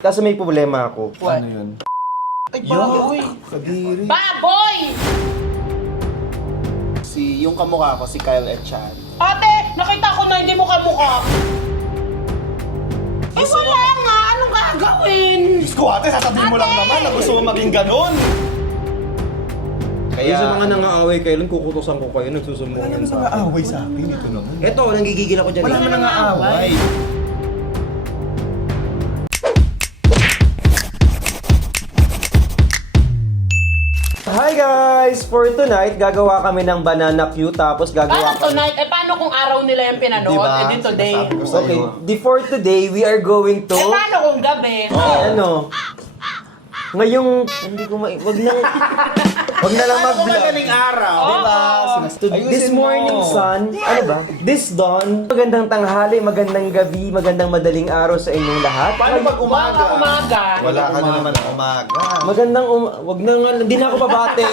Kaso may problema ako. Ano yun? Ay, baboy! Kadiri. Baboy! Yung kamukha ko, si Kyle Echan. Ate, nakita ko na hindi mo kamukha. Eh wala nga, anong gagawin? Diyos ko ate, sasabihin mo lang naman na gusto mo maging ganun. Kaya sa mga nangaaway kailan kukutusan ko kayo, nagsusumbungan sa akin. Away sa akin, ito naman. Eto, nanggigigil ako dyan. Wala naman nangaaway. Hi guys! For tonight, gagawa kami ng banana cue tapos Paano gagawa kami... tonight? Eh paano kung araw nila yung pinanood? Diba? Eh di today. Sinasabi ko sa'yo. Okay, for today, we are going to... Eh paano kung gabi? Ano? Ngayong... Hindi ko wag na lang mag-vlog. Madaling araw, di ba? This morning sun, ano ba? This dawn, magandang tanghali, magandang gabi, magandang madaling araw sa inyong lahat. Paano pag umaga? Umaga. Wala ka na naman umaga. Magandang wag na nga, hindi na ako babati.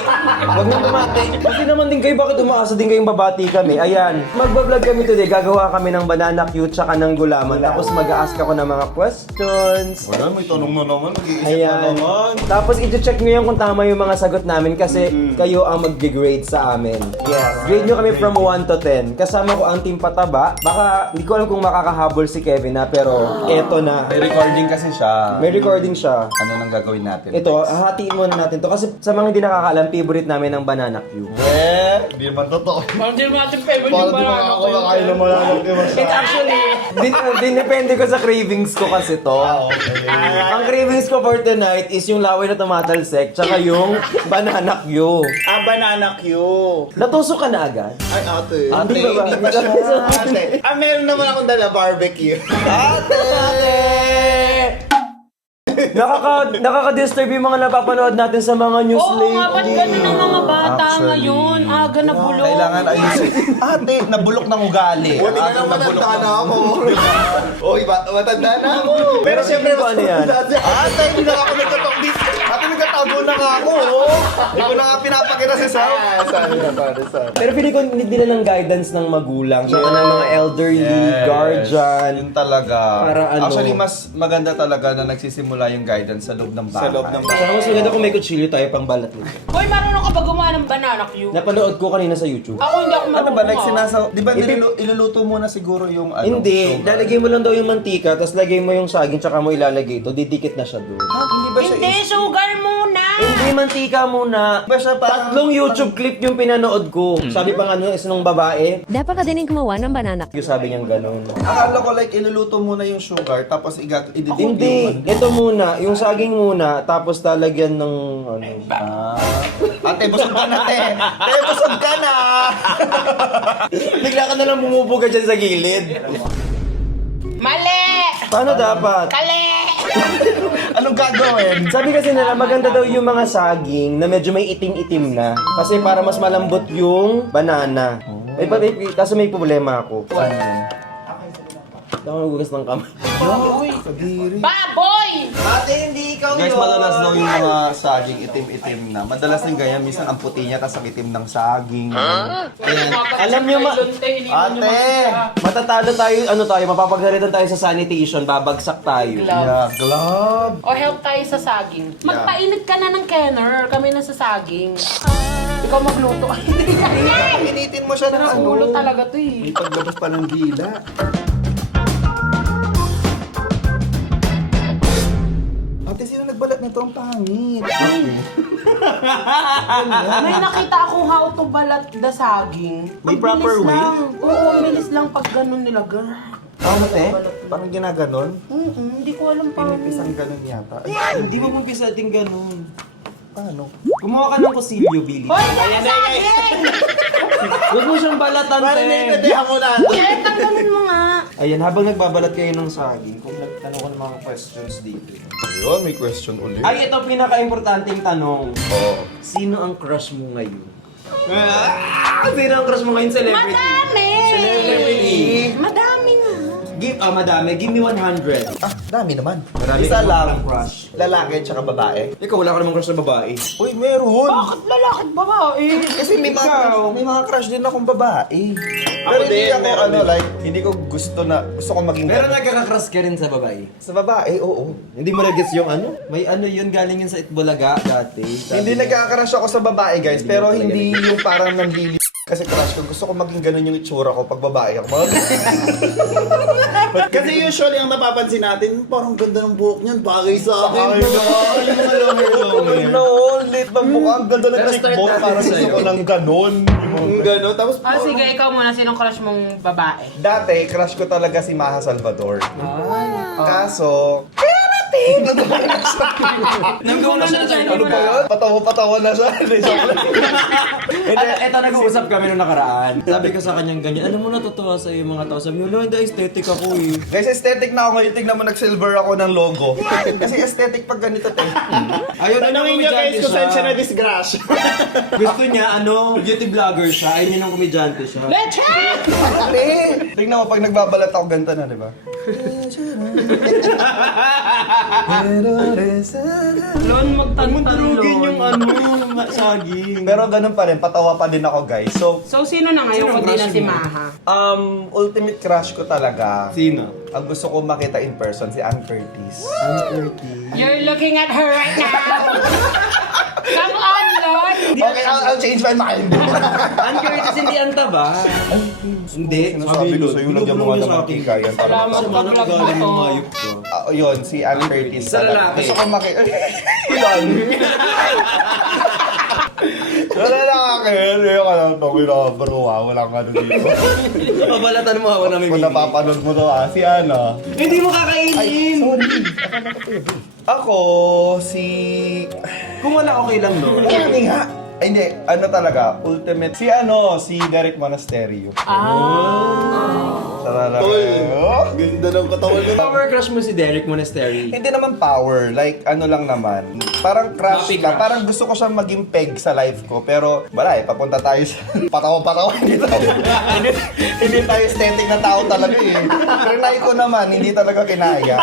Wag nang bumati. Kasi naman din kayo, bakit umaasa din kayong babati kami? Ayan, magbablog kami today, gagawa kami ng banana cue tsaka ng gulaman. Tapos mag-a-ask ako ng mga questions. Wala, may tanong na naman. Mag-iisip na Ayan. naman. Tapos i-check nyo yung kung tama yung mga sagot namin kasi kayo ang mag-grade sa amin. Yes. Grade nyo kami from 1 to 10. Kasama ko ang team pataba. Baka, hindi ko alam kung makakahabol si Kevin na, pero eto na. May recording kasi siya. May recording siya. Ano nang gagawin natin? Ito, hahatiin muna natin to kasi sa mga hindi nakakaalam, favorite namin ang banana cue. Hindi naman totoo. Parang di naman natin favorite Para yung di ba banana ako ko yun. nakain ng malalaki di ba siya? It actually, dinepende ko sa cravings ko kasi to. Ang cravings ko for tonight is yung laway na tumatalsek, tsaka yung banana cue. Banana Q. Natusok ka na agad? Ay, ate. Hindi ba ba? Hindi pa siya. Ate. Meron naman akong dala barbecue. Nakaka-disturb yung mga napapanood natin sa mga news Oo nga, ba't lately. ganun ang mga bata Actually, ngayon? Aga na bulok. Kailangan ayusin. Ate, nabulok ng ugali. Buti ka Ate, naman nabulok matanda na ng- ako. Oy, matanda na ako. Pero siyempre, Ano mas yan? Ate, hindi na ako nagtatong Ate, nagtatago na nga ako. Hindi ko na nga pinapakita si Sam. Sorry. Pero feeling ko hindi na ng guidance ng magulang, saka ng mga elderly, guardian. Yun talaga. Para ano? Actually, mas maganda talaga na nagsisimula yung guidance sa loob ng bahay. Sa loob ng Saka mas maganda kung may kutsilyo tayo pang balat nito. Hoy, marunong ka ba gumawa ng banana cue? Napanood ko kanina sa YouTube. Ako hindi ako Ano marunong. ba, like di ba Hindi. iluluto muna siguro yung ano? Hindi, sugar? lalagay mo lang daw yung mantika, tapos lagay mo yung saging, tsaka mo ilalagay ito, didikit na siya doon. Hindi ba siya Hindi, sugar muna. Hindi, mantika muna. Ba siya parang- Tatlong YouTube clip yung pinanood ko. Sabi pa nga nung isa nung babae, Dapat ka din gumawa ng banana. yung sabi niyang ganun. Akala ko like iluluto muna yung sugar tapos ididip yung Hindi, ito muna, yung saging muna, tapos lalagyan ng ano. Ate, busog ka na, te. Te, busog ka na. Bigla ka na lang bumubuga dyan sa gilid. Mali! Paano dapat? Kali! Anong gagawin? Sabi kasi nila maganda daw yung mga saging na medyo may itim-itim na. Kasi para mas malambot yung banana. Kaso may problema ako. Hindi ako nagugas ng kamay. Baboy! Kadiri. Baboy! Ate, hindi ikaw Guys, madalas daw yung mga saging itim-itim na. Madalas din ganyan, minsan ang puti niya tas ang itim ng saging. Ayan. Alam niyo Ate! matatalo tayo, mapapagalitan tayo sa sanitation, babagsak tayo. Yeah, glove. O help tayo sa saging. Magpainit ka na ng kenner. Kami na sa saging. Ikaw magluto. Initin mo siya ng Ang ano. ulo talaga to eh. May paglabas pa ng dila. Ate, sino nagbalat nito? Ang pangit. May nakita akong how to balat the saging. May Ang proper bilis way? lang. Oo, ang bilis lang pag ganun nila, girl. Ano, te? Parang ginaganon? Hindi ko alam paano. Pinipisang ganon yata. Ay, Hindi mo mapisating ganun. paano? Kumuha ka ng kusilyo, Billy. Hoy, sa saging! Huwag mo siyang balatan, Parang te. naiintindihan ko na. Eh, tanggalin mo nga. Ayan, habang nagbabalat kayo ng saging, kung nagtanong ko ng mga questions dito. Ayun, may question ulit. Ay, ito pinaka-importanting tanong. Oo. Sino ang crush mo ngayon? Sino ang crush mo ngayon, celebrity? Madami! Celebrity. Madami nga. madami. Give me 100. Ah, dami naman. Marami Isa ka lang. namang crush. Lalaki tsaka babae. Ikaw, wala ka namang crush na babae. Uy, meron. Bakit lalaki at babae? Kasi may mga crush din akong babae. Pero hindi din, ako meron din. like, hindi ko gusto ko maging Pero nagkaka-crush ka rin sa babae. sa babae, oo. Hindi mo na-gets yung ano? May ano yun, galing yun sa Itbulaga dati. Hindi nagkaka-crush ako sa babae, guys, pero hindi yung parang nanlili kasi crush ko. Gusto ko maging ganun yung itsura ko pag babae ako. Kasi usually ang napapansin natin, parang ganda ng buhok niyan, bagay sa akin. No, late ng mukha. Ang ganda ng Pero start cheekbone natin para sa sa'yo. ko ng ganon. Yung gano'n, tapos Sige, ikaw muna. Sinong crush mong babae? Dati, crush ko talaga si Maha Salvador. Kaso, Nagkauna na siya. ano ba yun? Patawa-patawa na siya. Eto, nag-uusap kami nung nakaraan. Sabi ko sa kanyang ganyan, alam mo natutuwa sa iyo mga tao. Sabi ko, hindi, aesthetic ako eh. Guys, aesthetic na ako ngayon. Tignan mo, nag-silver ako ng logo. Kasi aesthetic pag ganito, te. Ayun, tanongin niyo guys kung saan siya na-disgrace. Gusto niya, beauty vlogger siya. Ayun yun ang komedyante siya. Leche! Te, tignan mo, pag nagbabalat ako, ganito na, di ba? Lon, Magdurugin yung magtantalon. saging. Pero ganun pa rin, patawa pa din ako, guys. So, So, sino na ngayon Sino kung di crush na si mo? Maha? ultimate crush ko talaga. Sino? Ang gusto ko makita in person, si Ann Curtis. You're looking at her right now. Come on, Lon! Okay, I'll change my mind. Ann Curtis, hindi anta ba? Hindi. Sinasabi ko sa'yo, lagyan mo nga ng mantika yan. Salamat Sa sa manang vlog galing mo ng to. hayop ko. Yun, si Ann Curtis. Sa lalaki. Gusto ko makita... Yun. Sa lalaki, hindi ka lang ito, bro, walang ano dito. Mabalatan mo ako na may Kung mimi. napapanood mo to, si ano. Hindi mo kakainin! Sorry. Ako, si... Kung wala, okay lang, no? Hindi nga. Ay, hindi. Ano talaga, ultimate. Si Derek Monasterio. Sa lalaki. Ganda ng katawan niya. Power crush mo si Derek Monastery. Hindi naman power, like ano lang naman. Parang crush Happy lang. crush. Parang gusto ko siyang maging peg sa life ko. Pero wala papunta tayo sa patawa-patawa. hindi tayo aesthetic na tao talaga eh. Trinay ko naman, hindi talaga kinaya.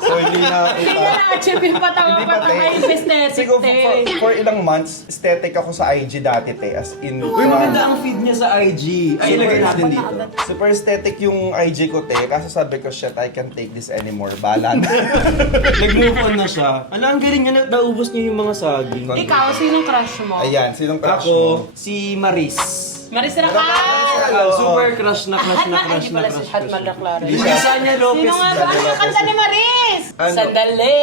So hindi na Hindi na na-achieve yung patawa-patawa yung aesthetic, Siguro te. for ilang months, aesthetic ako sa IG dati, te. As in, Uy, maganda ang feed niya sa IG. Ay, ilagay natin dito. super aesthetic yung IG ko, te. Kaso sabi ko, shit, I can't take this anymore. Bala na. Nag-move on na siya. Alam, ang galing niya, naubos niya yung mga saging. Ikaw, sinong crush mo? Ayan, sinong crush mo? Ako, si Maris. Maris Racal! Super crush na crush na crush Hindi na pala si crush. Hatman Laclara. Lisanya Lopez. Sino nga ba? Ano yung kanta ni Maris? Ano? Sandali!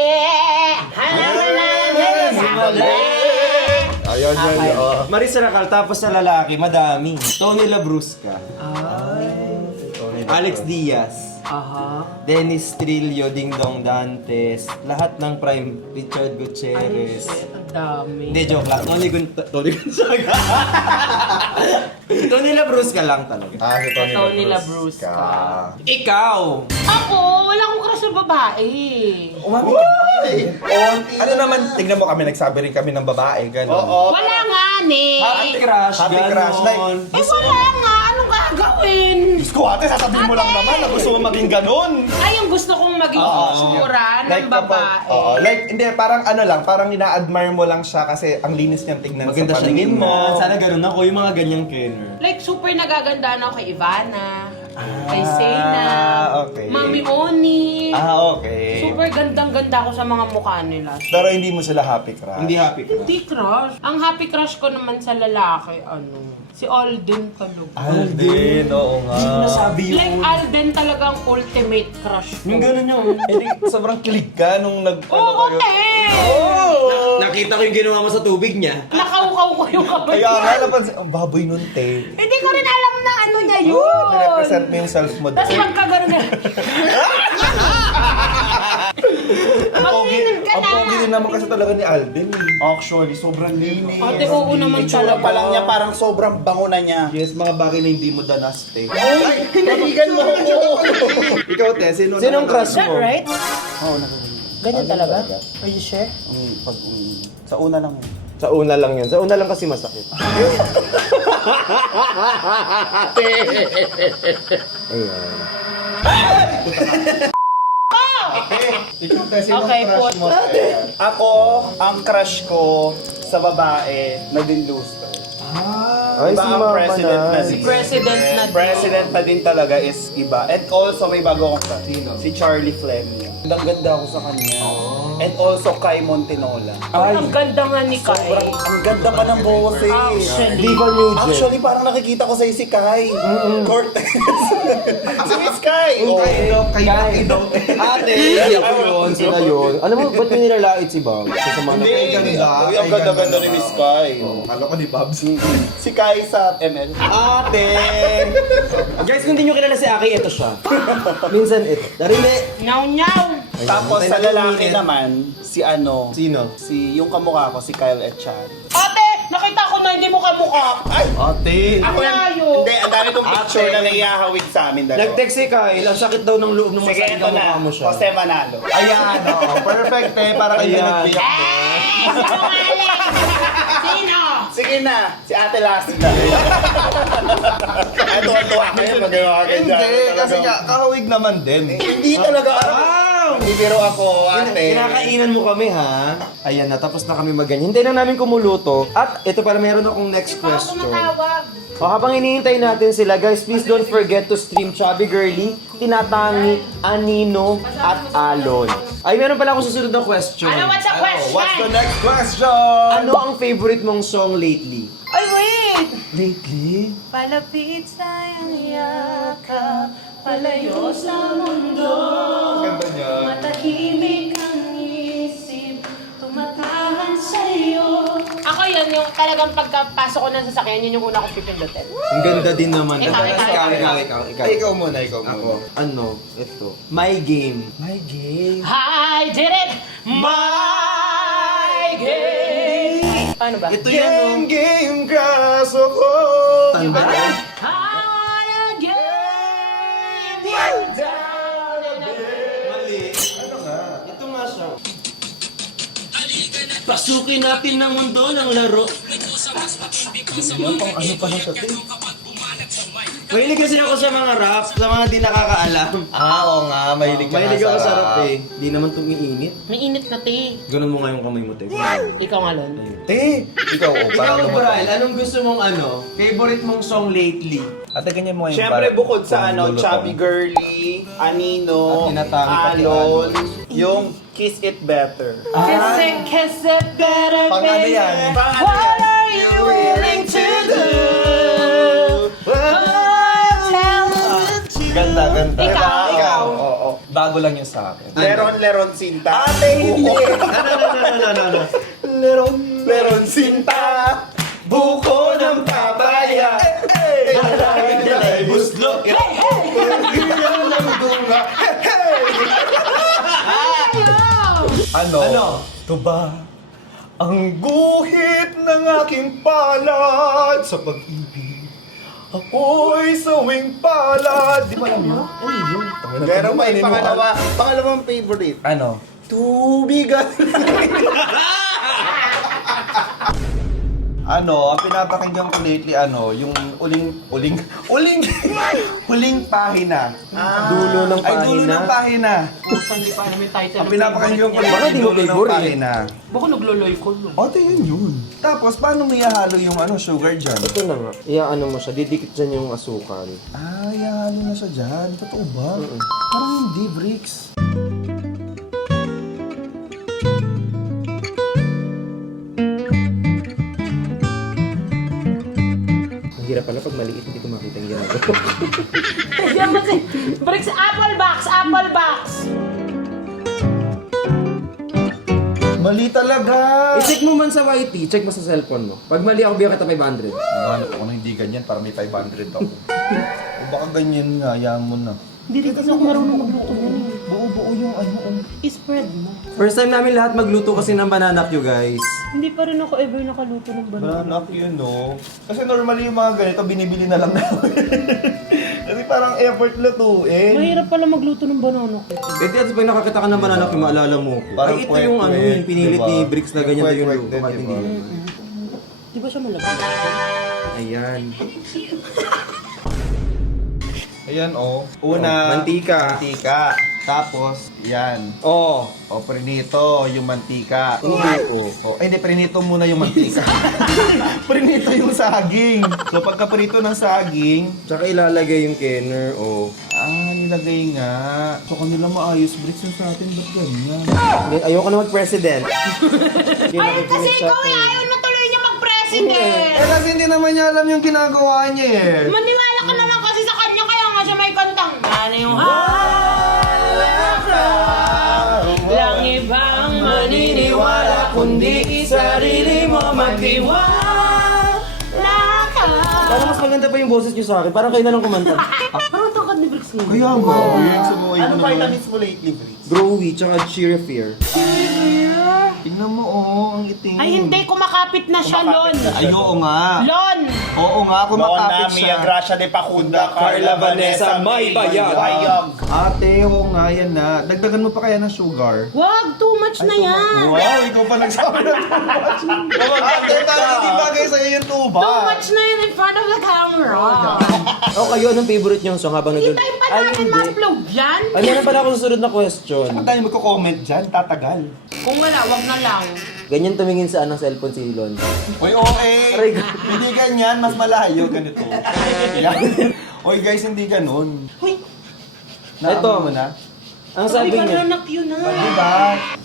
Sandali! Ayun, yun. Maris Racal, tapos sa lalaki, madami. Tony Labrusca. Alex Diaz. Aha. Dennis Trillo, Ding Dong Dantes, lahat ng Prime, Richard Ay, Gutierrez. shit. Ang dami. Hindi, joke lang. Tony Gonzaga. Tony Labrusca lang talaga. Si Tony Tony Labrusca. Ikaw! Ako, wala akong crush sa babae. Ano naman, tignan mo kami, nagsabi rin kami ng babae, gano'n. Oo. Wala nga, ni. Happy crush, Happy crush, like- ganon. Eh, wala nga. Anong gagawin? Diyos ko, ate, sasabihin mo lang naman na gusto mo maging gano'n. Ay, yung gusto kong maging itsura ng babae. Like, hindi, parang ano lang, parang ina-admire mo lang siya kasi ang linis niyang tignan Maganda sa siya paningin mo. Sana ganun ako, yung mga ganyang kenner. Like, super nagagandaan ako kay Ivana, kay Sena, okay. Mami Oni. Okay. Super gandang-ganda ako sa mga mukha nila. Pero hindi mo sila happy crush. Hindi happy crush. Hindi crush. Ang happy crush ko naman sa lalaki, si Alden talaga. Alden, oo nga. Hindi ko nasabi yun. Like, Alden talagang ultimate crush ko. Yung gano'n yun. Hindi, sobrang kilig ka nung Oo, eh! Oh! Nakita ko yung ginawa mo sa tubig niya. Nakaukaw ko yung kamay Kaya nga niya. napansin, ang baboy nun, te. Hindi ko rin alam na ano niya yun. Nirepresent mo yung self mo. Tapos pagkagano'n na. Mag-inom ka Ang na. pogi din naman kasi talaga ni Alden. Actually, sobrang linis. Ate, oo naman Itsura talaga. pa lang niya, parang sobrang bango na niya. Yes, mga bagay na hindi mo danas, te. Ay, hinahigan mo ako. Ikaw, te, Sinong crush Is that mo? right? Oo, nakakalimutan. Ganyan talaga? Are you sure? Sa una lang. Sa una lang yun. Sa una lang kasi masakit. Ikaw, te, sino Okay, crush put. mo? Ako, ang crush ko sa babae na dinluster. Ay, Diba si ang mama president na na. si President na din. President na din talaga is iba. And also, may bago akong crush. Si Charlie Fleming. Ang ganda ako sa kanya. And also kay Montinola. Ay, ang ganda nga ni Kai. Sobrang, ang ganda pa ng boses. Actually. Diva Nugent. Actually, parang nakikita ko sa'yo si Kai. Cortez. Si Miss Kai. Oh. Ate, ako yun, sila yun. Alam mo, ba't may nilalait si Bob? Sa mga Hindi, ang ganda-ganda ni Miss Kai. Alam ko ni Babs. Si Kai sa ML. Ate! Guys, kung hindi nyo kilala si Aki, ito siya. Minsan ito. Darili! Nyaw-nyaw! Tapos Ay, sa lalaki nalulunod. naman, si ano, Sino? si yung kamukha ko, si Kyle Echari. Ate! Nakita ko na hindi mo kamukha. Ay! Ate! Ako yan! Layo. Hindi, ang dami kong picture na naihahawig sa amin dalawa. Nag-text si Kyle, ang sakit daw ng loob ng Sige, masakit ito ang na. mukha mo siya. Jose Manalo. Ayan, oo. Perfect, te. Para kayo Ayan. nagbiyak. Sino? Sige na, si Ate Lassie na. Ay, tuwa-tuwa kayo. Magawa kayo Hindi, dyan. kasi nga, kahawig naman din. Hindi talaga. Wow! Bibiro ako, ate. Kinakainan mo kami, ha? Ayan na, tapos na kami maganyan. Hintayin lang namin kumuluto. At ito pala, meron akong next Hindi pa ako question. tumatawag. O habang hinihintay natin sila, guys, please don't forget to stream Chubby Girly, Tinatangi, Anino, at Alon. Ay, meron pala akong susunod na question. Ano, what's the question? What's the next question? Ano ang favorite mong song lately? Ay, wait! Lately? Palapit sa'yong yakap, palayo sa mundo. Ganda niya. Matahimik ang isip, tumatahan sa'yo. Ako yun, yung talagang pagkapasok ko ng sasakyan, yun yung una kong pipindutin. Ang ganda din naman. Ikaw, ikaw. Ay, ikaw muna, ikaw muna. Ako. Ano? Ito. My game. My game. I did it! My game! Paano ba? Ito yan, oh. game, grass ako. Tanda ko. I wanna give you down and Mali. Ano nga? Ito nga siya. Pasukin natin ng mundo ng laro. Ano pa na siya, te? Mahilig kasi ako sa mga rap, sa mga di nakakaalam. Oo nga, mahilig ka Mahilig nga ako sa rap. rap eh. Di naman tumiinit. May init na, te. Ganun mo nga yung kamay mo, te. Ikaw nga, Lon. Te, ikaw, oh, Ikaw, parang Bral, anong gusto mong ano? Favorite mong song lately? Ate, ganyan mo yung Siyempre, bar- bukod sa ano, lulutong. Chubby Girly, Anino, At Tinatangi, pati Alon, yung Kiss It Better. Kiss it better, Pang ano yan? What are you willing to do? Tell me. Ganda, ganda. Ikaw, ikaw. Oo. Bago lang yun sa akin. Leron Sinta. Ate, hindi! Ano? Leron Sinta. Buko ng papaya. Dalay, buslo. Ano? Ito ba ang guhit ng aking palad sa pag-ibig? Ako'y sawing palad. Di ba alam mo? Meron pa yung pangalawang favorite. Ano? Tubigan. Ano, ang pinapakinggan ko lately, yung huling pahina. Dulo ng Ay, dulo ng pahina. Hindi pa namin title. Ang pinapakinggan ko Baka lately, di mo dulo ng favorite. pahina. Baka nagluloy ko. Ate, yun. Tapos, paano mo ihalo yung sugar dyan? Ito na nga. Iyaano mo siya, didikit dyan yung asukal. Ah, ihalo na siya dyan. Totoo ba? Parang hindi, Bricks. Ang hirap pala pag maliit, hindi ko makita yung ginagawa. Yan mo si Bricks, apple box, apple box. Mali talaga! I-check mo man sa YT, check mo sa cellphone mo. Pag mali ako, bigyan kita 500. Maghanap ako ng hindi ganyan para may 500 ako. O baka ganyan nga, yan mo na. Hindi rin kasi ako marunong magluto nun. Buo-buo yung I-spread mo. First time namin lahat magluto kasi ng banana Q, guys. Hindi pa rin ako ever nakaluto ng banana. Banana yun, no? Kasi normally yung mga ganito, binibili na lang namin. Kasi parang effort lutuin. Mahirap pala magluto ng banana ko. Eh, di, pag nakakita ka ng banana Q, maalala mo ko. Parang Ay, ito yung ano, kwek-kwek, yung pinilit diba? ni Bricks na ganyan tayo yung Kwek-kwek luto. din, Kahit diba? hindi. Di ba siya malagay? Ayan. Ayan, oh. Una, mantika. Mantika. Tapos, yan. Oh, O, prinito, yung mantika. hindi ko. Oh, ay, hindi, prinito muna yung mantika. Prinito yung saging. So, pagka-prito ng saging, Tsaka ilalagay yung kenner, oh. nilagay nga. So, kanila maayos bricks yung sa atin, ba't ganyan? Ayoko na mag-president. Ayun kasi ikaw eh, ayaw na tuloy niya mag-president. Eh, kasi hindi naman niya alam yung ginagawa niya eh. Maniwala ka na lang kasi sa kanya, kaya nga siya may kantang. Ano yung lang ibang maniniwala, kundi sarili mo magtiwala ka. Parang mas maganda pa yung boses niyo sa akin. Parang kayo na lang kumanta. Parang tungkad ni Brooks ngayon. Kaya nga. Yung sumuhay Ano mo naman. vitamins mo lately, Bricks? Growy, tsaka cheer fear. Tingnan mo, oh, ang itim. Ay hindi, kumakapit na siya, Lon. Ay, oo nga. Lon! Oo nga, kumakapit Mia siya. Gracia de Pacunda, Carla Vanessa, may bayag. Ate, oo nga, yan na. Dagdagan mo pa kaya ng sugar? Wag, too much na yan. Wow, ikaw pa nagsabi ng too much. Ate, parang hindi bagay sa'yo yung tuba. Too much na yan in front of the camera. O kayo, anong favorite niyong song habang nag- Hintayin pa natin ma-upload yan. Ay, meron pala ako susunod na question. Ang tayo magko-comment dyan, tatagal. Kung wala, wag na lang. Ganyan tumingin sa anong cellphone si Lon. Oy, Aray, hindi ganyan, mas malayo, ganito. Yan. Oy guys, hindi ganun. Hoy, Ito. Mo na? Ang sabi sabi niya, anak yun na. Diba?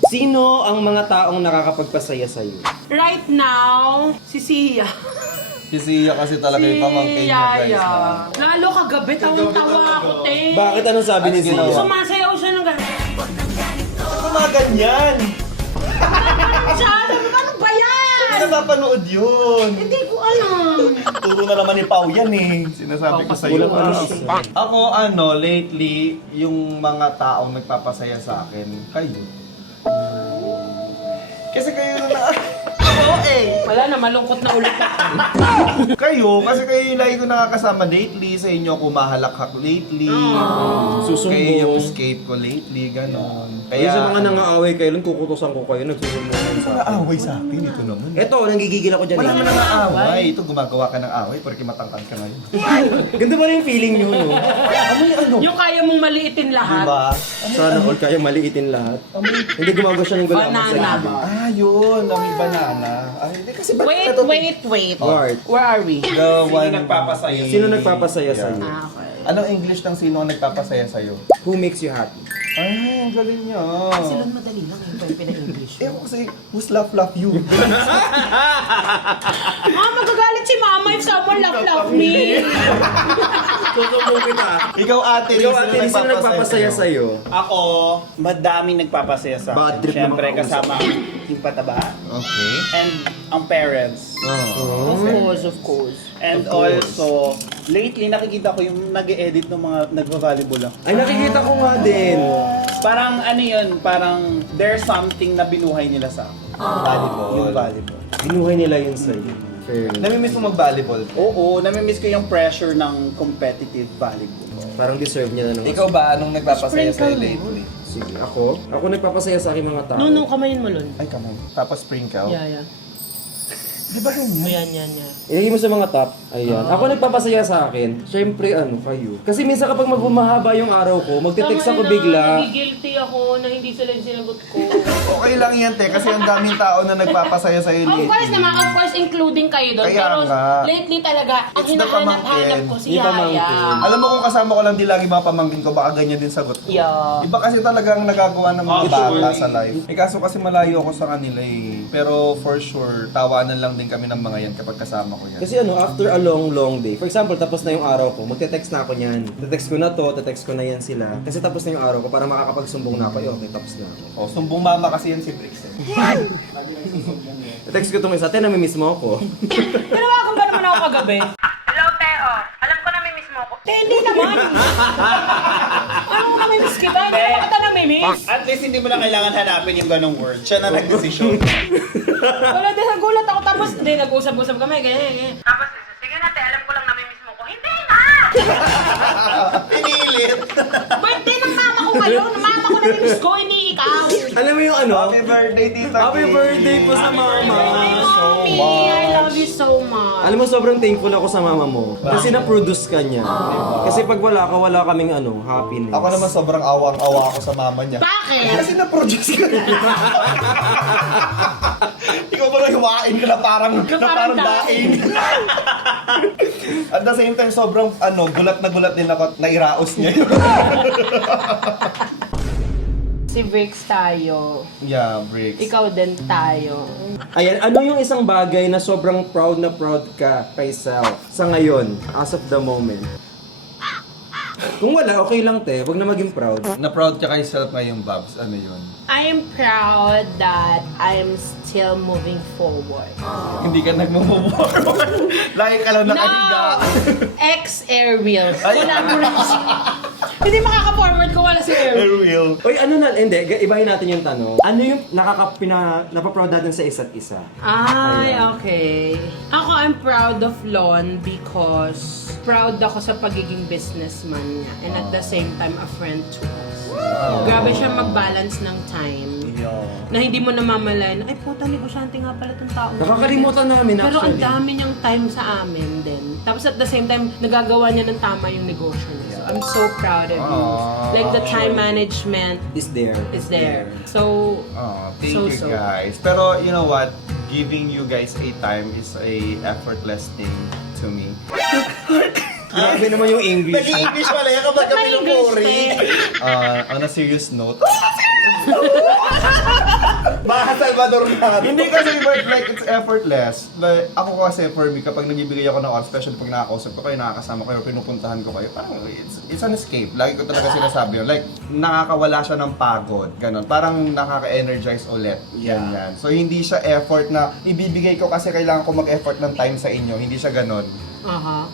sino ang mga taong nakakapagpasaya sa'yo? Right now, si Sia. Si Sia kasi talaga yung pamangkin niya, guys. Yaya. Lalo kagabi, tawang-tawa ako, te. Bakit anong sabi ni Ano Sia? ginawa? Sumasayaw siya ng gano'n. Ano mga ganyan? Siya, sabi ko, ano ba yan? Hindi napapanood yun. Hindi ko alam. Turo na naman ni Pau yan eh. Sinasabi ko sa'yo. Kulang ano isa. Ako, lately, yung mga taong nagpapasaya sa akin, kayo. Kasi kayo na... Oo eh! Wala na, malungkot na ulit ako. Kayo, kasi kayo yung lagi ko nakakasama lately. Sa inyo ako mahalakhak lately. Susumbong. Kayo yung escape ko lately, gano'n. Kaya sa mga nangaaway kayo, Lon, kukutusan ko kayo, nagsusumbungan sa akin. Away sa akin, ito naman. Eto, nanggigigil ako dyan. Wala eh. naman nang-aaway. Ito, gumagawa ka ng away porque matangkad ka ngayon. Ganda pa rin yung feeling nyo, no? Yung kaya mong maliitin lahat. Diba? Sana all kaya maliitin lahat. Hindi gumagawa siya ng gulaman sa Banana. gilid. Ah, yun. May banana. Ay, hindi kasi bakit Wait, ito- wait. Bart, Where are we? The one nagpapasaya? sino nagpapasaya sa'yo? Ah, okay. Anong English ng sino ang nagpapasaya sa'yo? Who makes you happy? Ay, ang galing niya. Silon madali lang yung pinag-English. Eh, ako kasi, who's love you? Magagalit si mama if someone love me. Susumbong kita. Ikaw ate, Ikaw, ate, sino nagpapasaya sa'yo? Ako, madaming nagpapasaya sa Bad akin. trip Siyempre, naman kausap. kasama yung pataba Okay. and ang parents. Of course. And also, lately nakikita ko yung nag-edit ng mga nagva-volleyball ako. Ay, nakikita ko nga din. Parang ano yun, parang there's something na binuhay nila sa akin. Volleyball. Yung volleyball. Binuhay nila yun sa'yo. Fair. Namimiss mo mag-volleyball? Oo, namimiss ko yung pressure ng competitive volleyball. Parang deserve niya na naman. Ikaw ba, anong nagpapasaya sa'yo Sprinkle. lately? Sige, ako? Ako nagpapasaya sa aking mga tao. No, kamayin mo, Lon. Ay, kamay. Tapos sprinkle? Yeah. Di ba ganyan? Yan. Ilagay mo sa mga top. Ayan. Ako nagpapasaya sa akin. Siyempre, kayo. Kasi minsan kapag magmahaba yung araw ko, magte-text ako bigla. Nagigilty ako na hindi sila yung sinagot ko. Okay lang yan, te. Kasi ang daming tao na nagpapasaya sa'yo Of lately. course naman, of course, including kayo doon. Kaya Pero nga. lately talaga, ang It's the hinahanap-hanap pamangkin. ko si Yung pamangkin. Yaya. Alam mo kung kasama ko lang di lagi mga pamangkin ko, baka ganyan din sagot ko. Yeah. Iba kasi talagang nagagawa ng mga bata sa life. Eh kaso kasi malayo ako sa kanila eh. Pero for sure, tawanan lang din kami ng mga yan kapag kasama ko yan. Kasi after a long day. For example, tapos na yung araw ko, magte-text na ako niyan. Te-text ko na to, te-text ko na yan sila. Kasi tapos na yung araw ko, para makakapagsumbong na ako, okay, tapos na ako. Oh, sumbong mama kasi yan si Brix eh. Te-text ko itong isa, namimiss mo ako. Tinawagan ba naman ako kagabi? Hello, Teo. Alam ko namimiss mo ako. Te, hindi naman. Anong namimiss kita? Hindi naman kita namimiss. At least hindi mo na kailangan hanapin yung ganong word. Siya na nag-desisyon. Wala din, nagulat ako. Tapos, hindi, nag-usap-usap kami. Ganyan. Tapos, sige na, Te, alam ko lang namimiss mo ko. Hindi na! Pinilit. Birthday ng mama ko ngayon. Mama ko namimiss ko, hindi ikaw. Alam mo yung ano? Happy birthday, Tita Happy Kay. birthday po sa mama. Mommy, I love you so much. Alam mo, sobrang thankful ako sa mama mo. Kasi na-produce ka niya. Kasi pag wala ka, wala kaming happiness. Ako naman sobrang awang-awa ako sa mama niya. Bakit? Kasi na-produce ka. Ikaw ba hiwain ka na parang daing. At the same time, sobrang gulat na gulat din ako at nairaos niya yun. Si Bricks tayo. Yeah, Bricks. Ikaw din tayo. Ayan, ano yung isang bagay na sobrang proud na proud ka kay self sa ngayon, as of the moment? Kung wala, okay lang te. Huwag na maging proud. Na-proud ka kay self ngayon, Babs. Ano yun? I am proud that I am still moving forward. Hindi ka nagmamove forward. Lagi ka lang nakahiga. Ex-Aerial. Wala mo rin. Hindi makaka-forward kung wala si Aerial. Real. Oy, ano na, hindi, ibahin natin yung tanong. Ano yung napaproud natin sa isa't isa? Ay, okay. Ako, I'm proud of Lon because proud ako sa pagiging businessman niya and at the same time, a friend to us. Grabe siya mag-balance ng time. Na hindi mo namamalayan, ay puta, negosyante nga pala itong tao. Nakakalimutan namin Pero ang actually. dami niyang time sa amin din. Tapos at the same time, nagagawa niya ng tama yung negosyo niya. So I'm so proud of you. Like the time management Is there. is there. So, Thank you So-so. guys. Pero you know what? Giving you guys a time is a effortless thing to me. Grabe naman yung English. Nag-English pala yan kapag kami ng English, On a serious note. Baka Salvador na. Hindi kasi like it's effortless. Like, ako kasi for me, kapag nagbibigay ako ng oras, especially pag nakakausap ko kayo, nakakasama kayo, pinupuntahan ko kayo, parang it's an escape. Lagi ko talaga sinasabi yun. Like, nakakawala siya ng pagod. Ganon. Parang nakaka-energize ulit. Yan. So, hindi siya effort na ibibigay ko kasi kailangan ko mag-effort ng time sa inyo. Hindi siya ganon.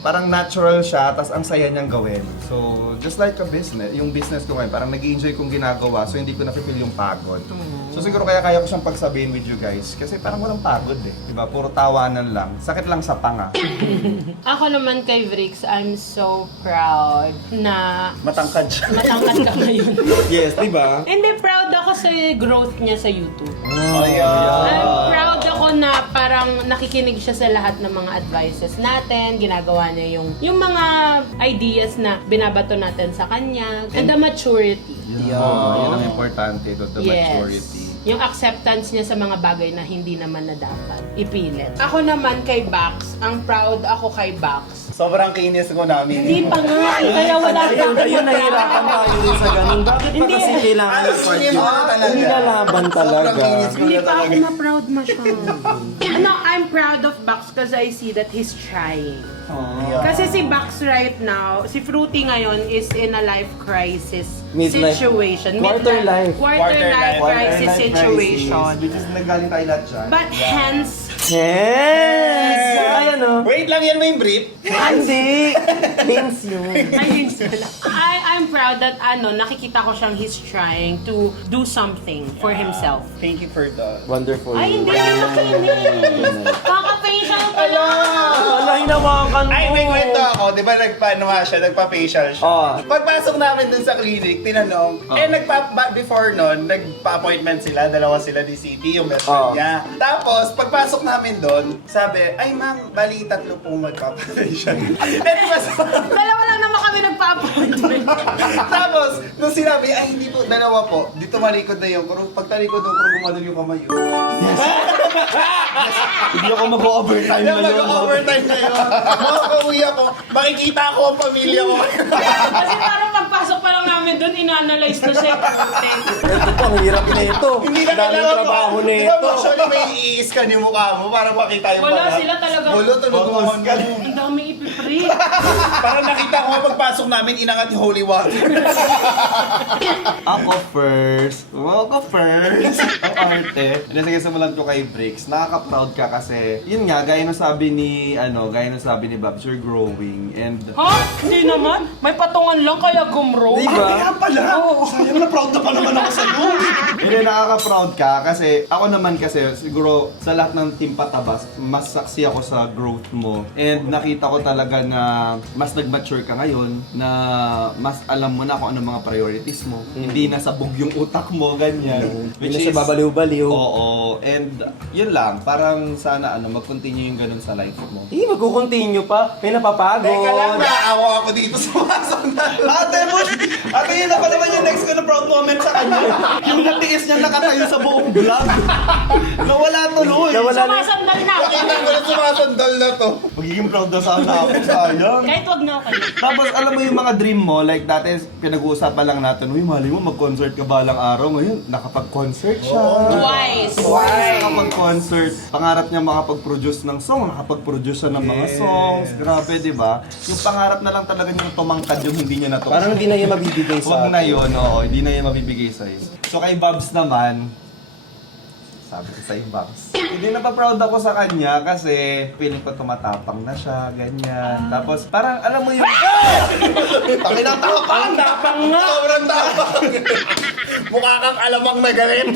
Parang natural siya, tas ang saya niyang gawin. So, just like a business, yung business ko ngayon, parang nag-enjoy kong ginagawa, so hindi ko na-feel yung pagod. So siguro kaya ko siyang pagsabihin with you guys, kasi parang walang pagod eh. Diba? Puro tawanan lang. Sakit lang sa panga. ako naman kay Bricks, I'm so proud na Matangkad siya. matangkad ka ngayon. Yes, di ba? Hindi, proud ako sa growth niya sa YouTube. Ayan. I'm proud ako na parang nakikinig siya sa lahat ng mga advices natin, ginagawa niya yung mga ideas na binabato natin sa kanya, and the maturity. Yan ang importante doon, the maturity. Yung acceptance niya sa mga bagay na hindi naman na dapat ipilit. Ako naman kay Bax, ang proud ako kay Bax. Sobrang kinis ko namin. Hindi pa nga, kaya wala pa. Ayun, nahirapan tayo din sa ganun. Bakit pa kasi kailangan yung part yun? Nilalaban talaga. Hindi pa ako ma-proud masyado. I'm proud of Bax because I see that he's trying. Kasi si Bax right now, si Fruity ngayon is in a life crisis Midlife. situation. Quarter life crisis situation. Which is nagaling tayo lahat dyan. But hence, Yes! Ayan o. Wait lang, yan may brief. Hindi! Hints yun. I'm proud that nakikita ko siyang he's trying to do something for himself. Thank you for that. Wonderful. Ay, hindi na nakinig. Kaka-facial pa lang. Wala, hinawakan mo. Ay, may kwento ako. Di ba nagpa-facial siya? Oh. Pagpasok namin dun sa clinic, tinanong, before nun, nagpa-appointment sila, dalawa sila ni CT, yung best friend niya. Tapos, pagpasok namin dun, sabi, ay ma'am, bali 3 pong magpa-facial. Dalawa lang naman kami nagpa-appointment. Tapos, nung sinabi, ay hindi po, 2 po, dito malikod na yung kung pagtalikod doon, kung gumanon yung kamay. Hindi ako mag-overtime Yan, ngayon. mag-overtime na yun. Makakauwi ako, makikita ko ang pamilya ko. Kasi parang pagpasok pa lang namin doon, in-analyze na siya. Ito po, ang hirap na ito. Hindi na Daming kailangan trabaho na Di ba, ito. actually may i-scan yung mukha mo para makita yung Wala, balat. sila talaga. Wala, tulungan ka. Ang daming ipiprint. Parang nakita ko pagpasok namin, inangat yung holy water. Ako first. Ang arte. Sige, simulan ko kay Bricks. Nakaka-proud ka kasi, yun nga, gaya ng sabi ni Babs, you're growing. And Ha? Hindi naman. May patungan lang kaya nag-prom-rom. Diba? Kaya pala! Sayang na proud na pa naman ako sa'yo. Hindi, nakaka-proud ka kasi ako naman kasi siguro sa lahat ng Team Patabas, mas saksi ako sa growth mo. And nakita ko talaga na mas nag-mature ka ngayon, na mas alam mo na kung ano mga priorities mo. Hindi na sabog yung utak mo, ganyan. Hindi na siya babaliw-baliw. Oo, and yun lang, parang sana mag-continue yung ganun sa life mo. Magkukontinue pa. May napapagod. Teka lang, naawa ako dito sa mga sandal. Ate, yun na pa naman yung next ko na proud moment sa kanya. Yung natiis niya nakatayo sa buong vlog. Nawala tuloy. Nawala na. Sumasandal na ako. Nakita ko na sumasandal na to. Magiging proud na sana ako, sayang. Kahit wag na ako kayo. Tapos alam mo yung mga dream mo, like dati pinag-uusapan lang natin, uy, mali mo mag-concert ka balang araw. Ngayon, nakapag-concert siya. Twice. Nakapag-concert. Pangarap niya makapag-produce ng song, nakapag-produce siya ng mga songs. Grabe, di ba? Yung pangarap na lang talaga niya tumangkad yung hindi niya natupad. Parang hindi na yung mabibigay sa Huwag na yun, oo. Hindi na yun mabibigay sa'yo. So kay Babs naman, sabi ko sa'yo, Babs, hindi na pa proud ako sa kanya kasi feeling ko tumatapang na siya, ganyan. Tapos parang alam mo yung... Pakinang tapang! Tapang nga! Sobrang tapang! Mukha kang alamang na galit.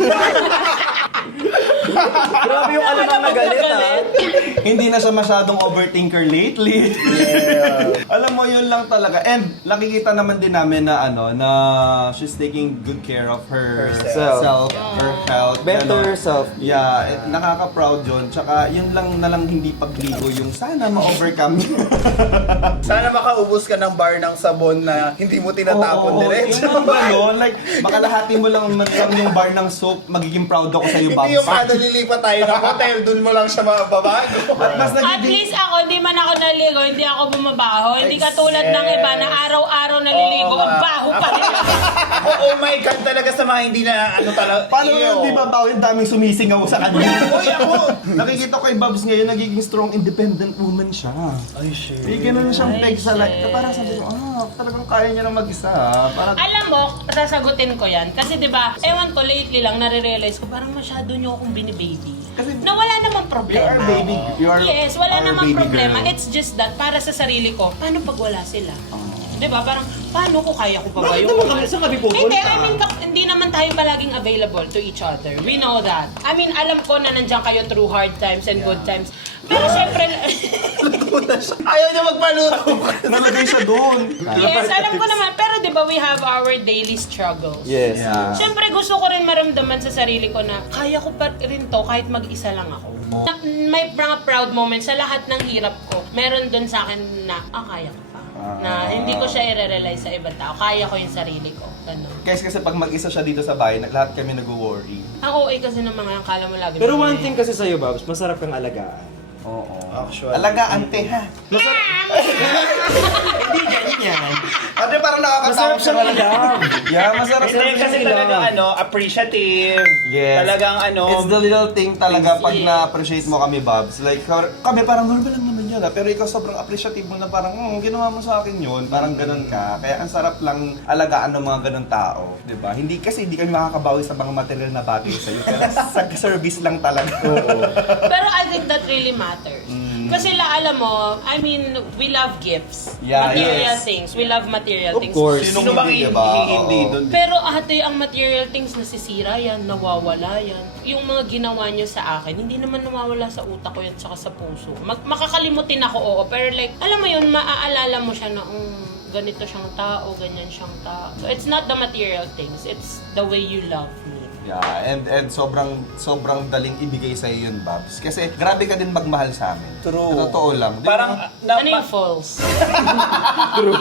Grabe yung alamang na galit, ha? Hindi na siya masyadong overthinker lately. Alam mo, yun lang talaga. And nakikita naman din namin na na she's taking good care of herself, her health. Better ganon. yourself. Yeah, nakaka-proud yun. Tsaka yun lang na lang hindi pagligo yung sana ma-overcome. Sana makaubos ka ng bar ng sabon na hindi mo tinatapon diretso. Yung gano'n, like, makalahati mo lang man lang yung bar ng soap, magiging proud ako sa'yo, Babs. Hindi yung kada lilipat tayo ng hotel, dun mo lang siya mababago. At mas At nagiging... least ako, hindi man ako naligo, hindi ako bumabaho. Hindi katulad ng iba na araw-araw naliligo, Oo ang nga. baho pa rin. Oh my God, talaga sa mga hindi na talaga. Paano yun, di ba, Bao, yung daming sumisingaw sa kanya? Uy, ako! Nakikita ko kay Babs ngayon, nagiging strong, independent woman siya. Ay, shit. May ganun siyang Ay, peg sa life. shit. Parang sabi ko, talagang kaya niya na mag-isa. Parang, Alam mo, sasagutin ko yan. Kasi di ba, ewan ko, lately lang, nare-realize ko, parang masyado niyo akong binibaby. Kasi- na wala namang you problema. are baby. You are Yes, wala our namang baby problema. girl. It's just that, para sa sarili ko, paano pag wala sila? Di ba? Parang, paano ko kaya ko pa ba Bakit yung... naman kami? Saan kami pupunta? Hindi, I mean, hindi naman tayo palaging available to each other. We know that. I mean, alam ko na nandiyan kayo through hard times and good times. Pero syempre... Ayaw niya magpaluto. nalagay siya doon. yes, alam ko naman. Pero di ba, we have our daily struggles. Yes. Yeah. Siyempre, gusto ko rin maramdaman sa sarili ko na kaya ko pa rin to kahit mag-isa lang ako. May mga proud moments sa lahat ng hirap ko. Meron dun sa akin na, kaya ko pa. Na hindi ko siya i-realize sa ibang tao. Kaya ko yung sarili ko. Ganun. Kasi pag mag-isa siya dito sa bahay, lahat kami nag-worry. Ako kasi ng mga yung kala mo lagi. Pero one thing kasi sa'yo, Babs, masarap kang alagaan. Oo. Actually. Alagaan, te, ha? Hindi ganyan. Ate, parang nakakatawa Masarap siyang i-love. Yeah, masarap Hindi, siyang kasi talagang appreciative. Yes. Talagang It's the little thing talaga pag Yeah. na-appreciate mo kami, Babs. Like, kami parang normal lang naman yun, pero ikaw sobrang appreciative mo na parang, ginawa mo sa akin yun, parang ganun ka. Kaya ang sarap lang alagaan ng mga ganun tao, di ba? Hindi kami makakabawi sa mga material na bagay sa'yo, pero sa service lang talaga. Pero I think that really matters. Kasi alam mo, I mean, we love gifts. Yeah, Material yes. things. We love material Of things. course. Sino bang Hindi, diba? hindi Oo. doon? Pero ate, ang material things nasisira yan, nawawala yan. Yung mga ginawa nyo sa akin, hindi naman nawawala sa utak ko yan tsaka sa puso. Makakalimutin ako, oo. Pero like, alam mo yun, maaalala mo siya na, ganito siyang tao, ganyan siyang tao. So it's not the material things, it's the way you love me. Yeah, and sobrang daling ibigay sa yun, Babs. Kasi grabe ka din magmahal sa amin. True. Sa totoo lang. Di Parang, ba? Ano yung false? True.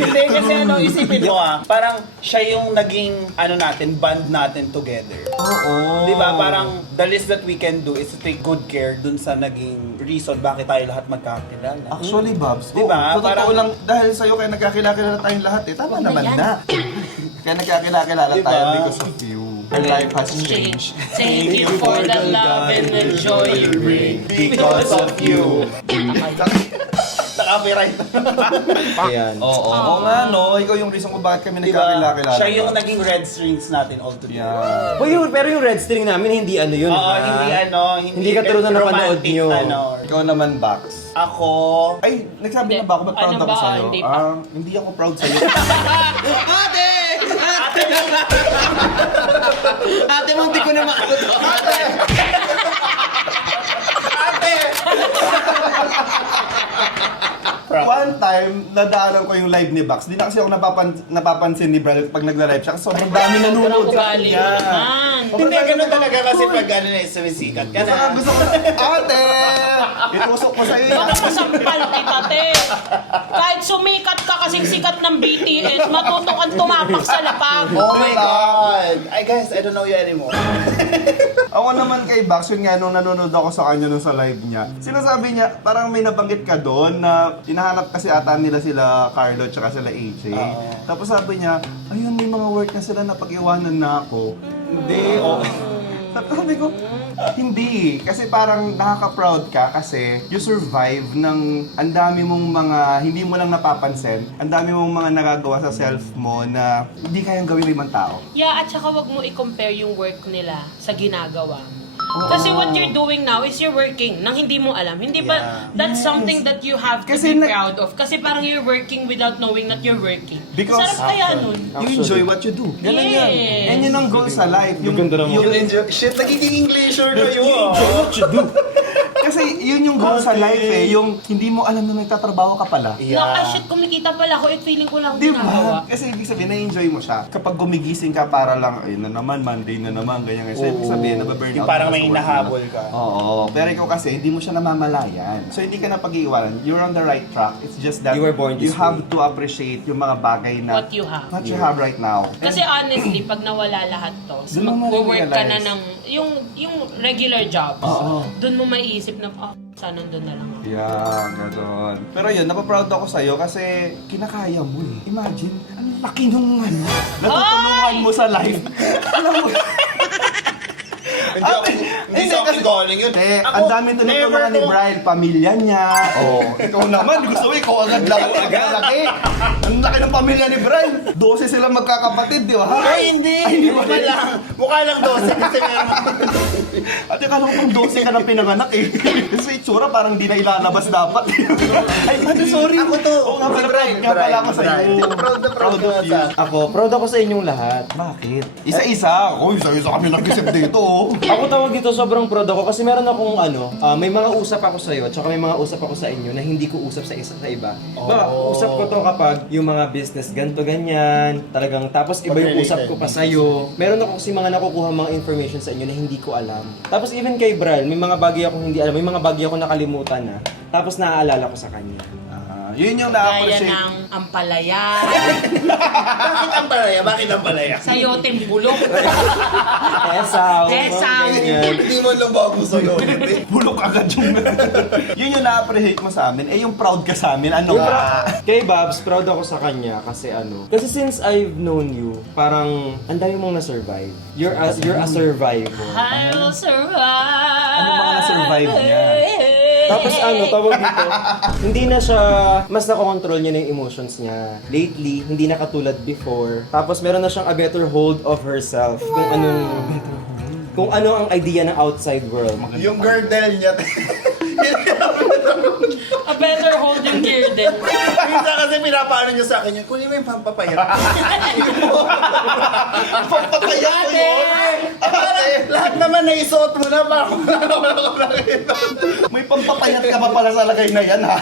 hindi kasi isipin mo parang siya yung naging, natin, band natin together. Oo. Di ba? Parang, the least that we can do is to take good care dun sa naging reason bakit tayo lahat magkakilala. Actually, Babs, Di ba? sa totoo Parang- lang, dahil sa'yo kaya nagkakilala tayong lahat eh. Tama Wag na naman yan. na. Kaya nagkakilala Di ba? tayo because of you. Our life has changed. Thank you for the love and the joy you bring. Because of you. Naka-copyright. Ayan. Oo nga, no? Ikaw yung reason kung bakit kami Di ba? nagkakilala. Siya yung naging red strings natin all together. Yeah. Pero yung red string namin, hindi ano yun, Oo, ha? hindi Hindi katulad na napanood romantic, nyo. Ikaw naman, Bax. Ako, Ay, nagsabi na ba ako ba proud Ano ako ba? sa'yo? Hindi pa. Hindi ako proud sa'yo. Ate! Ate, munti ko na makato. One time, nadaanan ko yung live ni Bax. Di na kasi ako napapansin ni Bral pag nagla-live siya. Kasi sobrang dami nanonood sa Ugali kanya. naman. hindi ganun talaga kasi pag ano na sumisikat ka na. Gusto ko, ate! Itusok ko sa'yo yan. Baka masampal kita, te. Kahit sumikat ka kasing sikat ng BTS, matuto kang tumapak sa lapag. Oh my God! I guess, I don't know you anymore. Ako naman kay Bax, yun nga, nung nanonood ako sa kanya nung sa live niya, sinasabi niya, parang may nabanggit ka doon na hinahanap kasi ata nila sila Carlo tsaka sila AJ. Tapos sabi niya, ayun, may mga work na sila na pag-iwanan na ako. Hindi, Sabi ko, hindi. Kasi parang nakaka-proud ka kasi you survive ng ang dami mong mga hindi mo lang napapansin, ang dami mong mga nagagawa sa self mo na hindi kayang gawin ng ibang tao. Yeah, at saka wag mo i-compare yung work nila sa ginagawa mo. Kasi what you're doing now is you're working nang hindi mo alam. Hindi ba that's something that you have to Kasi be na- proud of? Kasi parang you're working without knowing that you're working. Because- Sarap kaya nun. You enjoy what you do. Ganun yan. Yes. Yan yun ang goal sa life. Yung ganda naman. Shit, nagiging Englisher kayo What you do? Kasi yun yung goal sa life eh. Yung hindi mo alam na nagtatrabaho ka pala. Na, shit, kumikita pala ako, feeling ko lang Di ginagawa. ba? Kasi ibig sabihin, na-enjoy mo siya. Kapag gumigising ka para lang, ayun na naman, Monday na naman, ganyan. So ibig sabihin, nababurn Yung out parang ka may sa work hinahabol mo. ka. Oo. Pero ikaw kasi, hindi mo siya namamalayan. So hindi ka na pag-iiwanan. You're on the right track. It's just that You were born you this have way. to appreciate yung mga bagay na What you have. what you have right now. Kasi honestly, pag nawala lahat to, so Doon mo mag-work ka na ma-realize. ng, yung regular jobs, Oo. doon mo maiisip na, sana nandun na lang ako. Yeah, gano'n. Pero yun, napaproud ako sa'yo kasi kinakaya mo eh. Imagine, ang laki nung ano, natutulungan mo sa life. Alam mo, Hindi sa akin galing yun. ang dami tinutulungan ni Brian, pamilya niya. Oh, ikaw naman, gusto mo, ikaw agad lang. Laki. Ang laki ng pamilya ni Brian. 12 sila magkakapatid, di ba? Ay, hindi. Mukha lang. Mukha lang 12 kasi meron. At ikaw lang kung 12 ka na pinanganak eh. Kasi itsura parang di na ilalabas dapat. Ay, sorry. Ako to. Oo nga pala, proud nga pala ako sa'yo. Proud na proud of ka you. sa Ako, proud ako sa inyong lahat. Bakit? Isa-isa. Uy, isa-isa kami nag-isip dito. Oh. Ako tawag dito, sobrang proud ako kasi meron akong may mga usap ako sa iyo, tsaka may mga usap ako sa inyo na hindi ko usap sa isa sa iba. Ba, usap ko to kapag yung mga business ganto ganyan, talagang tapos iba yung usap ko pa sa iyo. Meron ako kasi mga nakukuha mga information sa inyo na hindi ko alam. Tapos even kay Bral, may mga bagay akong hindi alam, may mga bagay ako nakalimutan na. Tapos naaalala ko sa kanya. Yun yung Gaya na-appreciate. ng ampalaya, Bakit ang palaya? Bakit ang palaya? sayote bulok. Esaw. Esaw. Hindi mo lang bago sa'yo. Bulok agad yung... yun yung na-appreciate mo sa amin. Eh, yung proud ka sa amin. Ano nga? Kay Babs, proud ako sa kanya kasi kasi since I've known you, parang ang dami mong na-survive. You're a survivor. I will survive. Ano mga na-survive niya? Tapos tawag dito, hindi na siya, mas nakokontrol niya na yung emotions niya. Lately, hindi na katulad before. Tapos meron na siyang a better hold of herself. Kung ano ang idea ng outside world. Yung girdle niya. A better hold yung girdle. Minsan kasi pinapaano niya sa akin yun, kunin mo yung pampapayat. Pampapayat ko yun. Lahat naman naisuot mo na, parang wala ko nakita. May pampapayat ka pa pala sa lagay na yan, ha?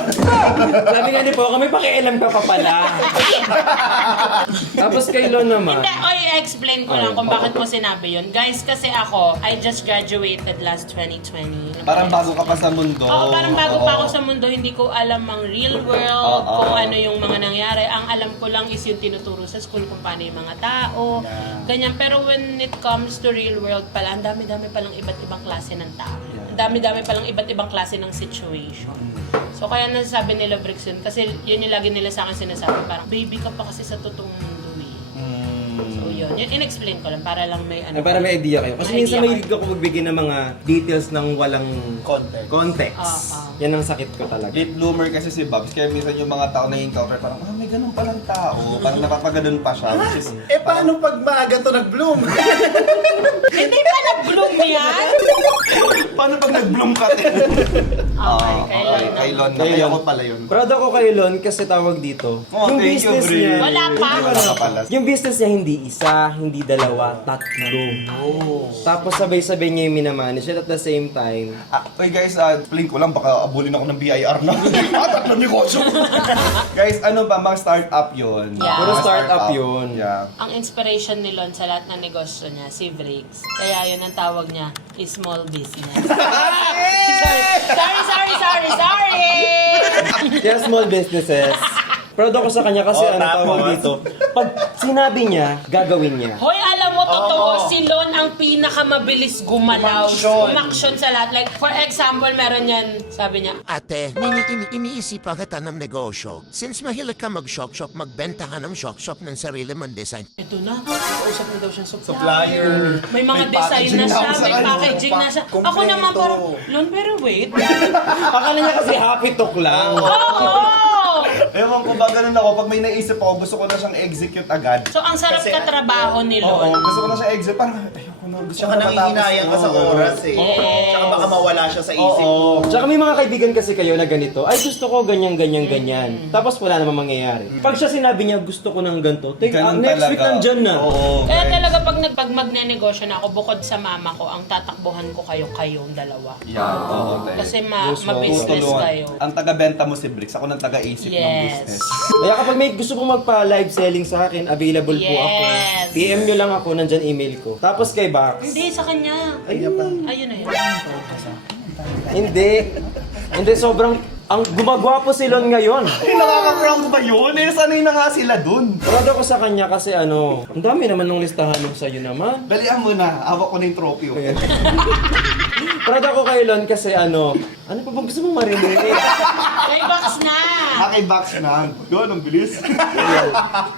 Sabi nga ni po, kami pakialam ka pa pala. Tapos kay Lon naman. Hindi, i-explain ko lang kung bakit mo sinabi yun. Guys, kasi ako, I just graduated last 2020. Parang bago ka pa sa mundo. Oo, parang bago pa ako sa mundo, hindi ko alam ang real world, kung ano yung mga nangyari. Ang alam ko lang is yung tinuturo sa school kung paano yung mga tao, ganyan. Pero when it comes to real world pala, ang dami-dami palang iba't ibang klase ng tao. Ang dami-dami palang iba't ibang klase ng situation. So kaya nasasabi nila Bricks yun, kasi yun yung lagi nila sa akin sinasabi, parang baby ka pa kasi sa totoong mundo eh. So yun, in-explain ko lang para lang may Para may idea kayo. Kasi May minsan idea mahilig ako magbigay ng mga details ng walang context. Yan ang sakit ko talaga. Late bloomer kasi si Babs, kaya minsan yung mga tao na encounter parang, may ganun palang tao. Parang napapaganon pa siya. Which is, Paano pag maaga to nag-bloom? Hindi pa nag-bloom yan! paano pag nag-bloom ka? Okay, kailan Kay Lon na. Kay Kaya Lon. ako pala yun. Proud ako kay Lon kasi tawag dito. Oh, yung thank you, business Bri. niya. Wala pa. Wala ka pala. Yung business niya hindi isa, hindi dalawa, tatlo. Tapos sabay-sabay niya yung minamanage at the same time. Oy guys, explain ko lang, baka abulin ako ng BIR na. Tatlo negosyo. Guys, ano ba, mga startup yun? Yeah. Puro Mga startup yun. Yeah. Ang inspiration ni Lon sa lahat ng negosyo niya, si Briggs. Kaya yun ang tawag niya, small business. Sorry! Kaya small businesses. Proud ako sa kanya kasi Oh, ano tawag tapos? dito. Pag sinabi niya, gagawin niya. Hoy, alam mo, totoo, si Lon ang pinakamabilis gumalaw. Umaksyon sa lahat. Like, for example, meron yan, sabi niya, Ate, iniisipan kita ng negosyo. Since mahilig ka mag-shop-shop, magbenta ka ng shop-shop ng sarili mong design. ito na, kausap na daw siyang supplier. Supplier. May mga May design na packaging siya, na ako sa may kanya. packaging na siya. Ako Kompleto. naman parang, Lon, pero wait. Akala niya kasi happy talk lang. Oo! Ewan ko ba, ganun ako. Pag may naisip ako, gusto ko na siyang execute agad. So, ang sarap Kasi- katrabaho ni Oo, Lon. gusto ko na siyang execute. Parang, ayoko na. Gusto Tsaka ko na matapos. nangihinayang ka sa oras eh. Yes. Tsaka baka mawala siya sa isip mo. Tsaka may mga kaibigan kasi kayo na ganito, ay gusto ko ganyan. Tapos wala namang mangyayari. Pag siya sinabi niya, gusto ko ng ganito, Ganun next week talaga. nandyan na. Oo. Kaya talaga pag magnenegosyo na ako, bukod sa mama ko, ang tatakbuhan ko kayong dalawa. Yeah, oo. Kasi Yes, ma-business Tutulungan. kayo. Ang taga-benta mo si Bricks, ako nang taga-isip ng Yes. business. Kaya kapag may gusto pong magpa-live selling sa akin, available po ako. Yes. PM nyo lang ako, nandyan email ko. Tapos kay Bax. Hindi, sa kanya. Ayun. Ayun na yun. Hindi, sobrang, ang gumagwapo si Lon ngayon. Ay, nakaka-prank ba yun? Eh, sanay na nga sila dun. Proud ako sa kanya kasi ano, ang dami naman ng listahan nung sa'yo naman. Dalian mo na, hawak ko na yung trophy. Oh. Proud ako kay Lon kasi ano pa bang gusto mong marinig? Kay Box na! Kay Bax na. Yun, ang bilis.